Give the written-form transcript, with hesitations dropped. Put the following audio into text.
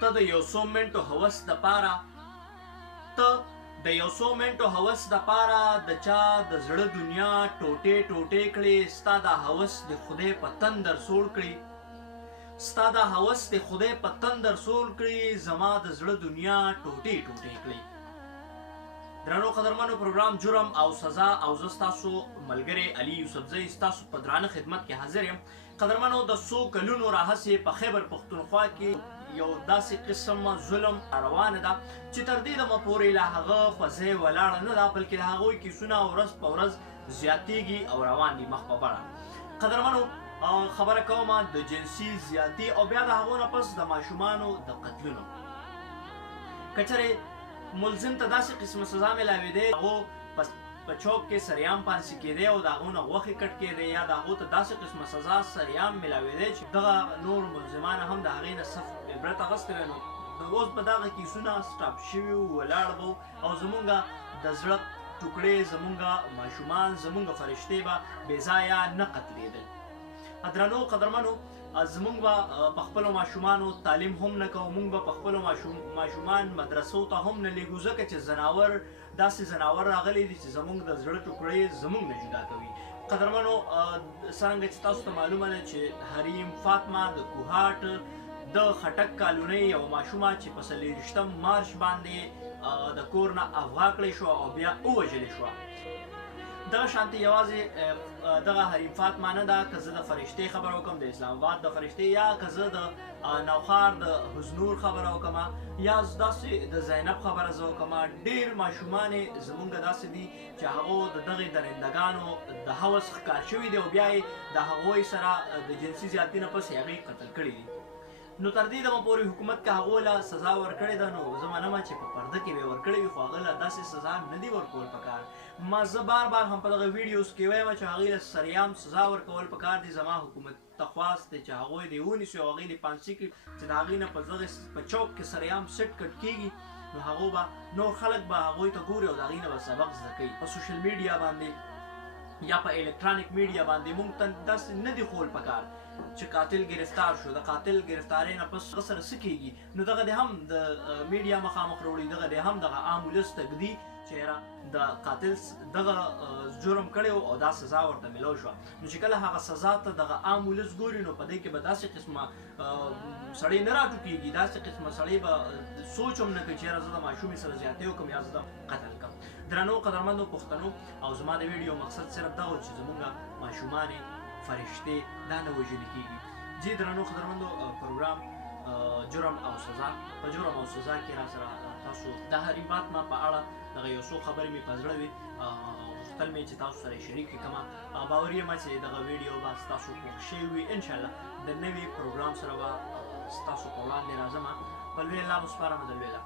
ته د یو څو منټو هوس دپاره د چا د زړه دنیا ټوټې ټوټې کړې. ستا دا هوس د خدای په تندر سوړ کړي، زما د زړه دنیا ټوټې ټوټې کړي. درنو قدرمنو، پروګرام جرم او سزا او زه ستاسو ملګری علي یوسفزی ستاسو په درانه خدمت کې حاضر یم. قدرمنو، د څو کلونو راهیسې په خیبر پښتونخوا کې یو داسې قسم ظلم روانه ده چې تر دې دمه پورې لا هغه په ځای ولاړه نه ده، بلکې د هغوی کیسونه ورځ په ورځ زیاتیږي او روان دي مخ په بڼه. قدرمنو، خبره کوم د جنسي زیاتي او بیا د هغو نه پس د ماشومانو د قتلونو. که چېرې ملزم ته داسې قسمه سزا میلاوېدی، هغو په چوک کې سریام پانسي کېدی او د هغو نه غوښې کټ کېدی، یا د هغو ته داسې قسمه سزا سریام میلاوېدی چې دغه نور ملزمان هم د هغې نه سخت عبرت اخیستی وی. نو اوس به دغه کیسونه سټاپ شوي ولاړ به او زمونږ د زړه ټوکړې، زمونږ ماشومان، زمونږ فرشتې به بې ځایه نه قتلېدل. درنو قدرمنو، زمونږ به په خپلو ماشومانو تعلیم هم نه کوو، مونږ به په خپلو ماشومان مدرسو ته هم نه لیږو، ځکه چې داسې زناور راغلی دي چې زمونږ د زړه ټوکړې زمونږ نه جدا کوي. قدرمنو، څرنګه چې تاسو ته معلومه ده چې حریم فاطمه د کوهاټ د خټک کالونۍ یوه ماشومه چې په 40 مارچ باندې د کور نه افغا کړې شوه او بیا ووژلې شوه. دغه شانتې یوازې دغه حریم فاطمه نه ده، که زه د فرشتې خبره وکړم، د اسلام آباد د فرشتې، یا که زه د نوخار د حضنور خبره وکړم، یا داسې د زینب خبره زه وکړم، ډېر ماشومان زمونږ داسې دي چې هغو د دغې درندګانو د هوس ښکار شوي دي او بیا یې د هغوی سره د جنسي زیاتي نه پس هغې قتل کړي دي. نو تر دې دمه پورې حکومت که هغو له سزا ورکړې ده، نو زه منمه چې په پرده کې به یې ورکړې وي، خو هغه له داسې سزا نه دي ورکول پکار. زه بار بار هم په دغه ویډیوز کې وایم چې هغوی له سریام سزا ورکول پکار دي. زما حکومت ته خواست دی چې هغوی دې ونیسي او هغوی دې پانسي کړي چې د هغوی نه په چوک کې سریام سټ کټ کېږي، نو هغو به نور خلک به هغوی ته ګوري او د هغوی نه به سبق زده کوي. په سوشل میډیا باندې یا په الکترونیک میډیا باندې موږ ته داسې نه دي ښول پکار چې قاتل گرفتار شو، د قاتل گرفتارۍ نه پس هغه سره څه کېږي. نو دغه دې هم د میډیا مخامخ راوړي، دغه دې هم دغه عام ولس ته ږدي چې یاره د قاتل دغه جرم کړی او دا سزا ورته میلاو شوه. نو چې کله هغه سزا ته دغه عام ولس ګوري، نو په دې کې به داسې قسمه سړی نه راټوکېږي، داسې قسمه سړی به سوچ هم نه کوي چې یاره زه د ماشومې سره زیاتۍ وکړم یا زه د قتل کړم. درنو قدرمندو پښتنو، او زما د ویډیو مقصد صرف دا و چې زمونږ ماشومانې فرشتې دا نه وژلې کېږي. جی درنو قدرمندو، پروګرام جرم او سزا، په جرم او سزا کې را سره تاسو د حریم فاطمه په اړه دغه یو څو خبرې مې په زړه وي، غوښتل مې چې تاسو سره یې شریک کړم. باور یم چې دغه ویډیو به ستاسو خوښ شوی وي. انشاءالله د نوي پروګرام سره به ستاسو په وړاندې راځم. په لوی الله مو سپارم، د لوی الله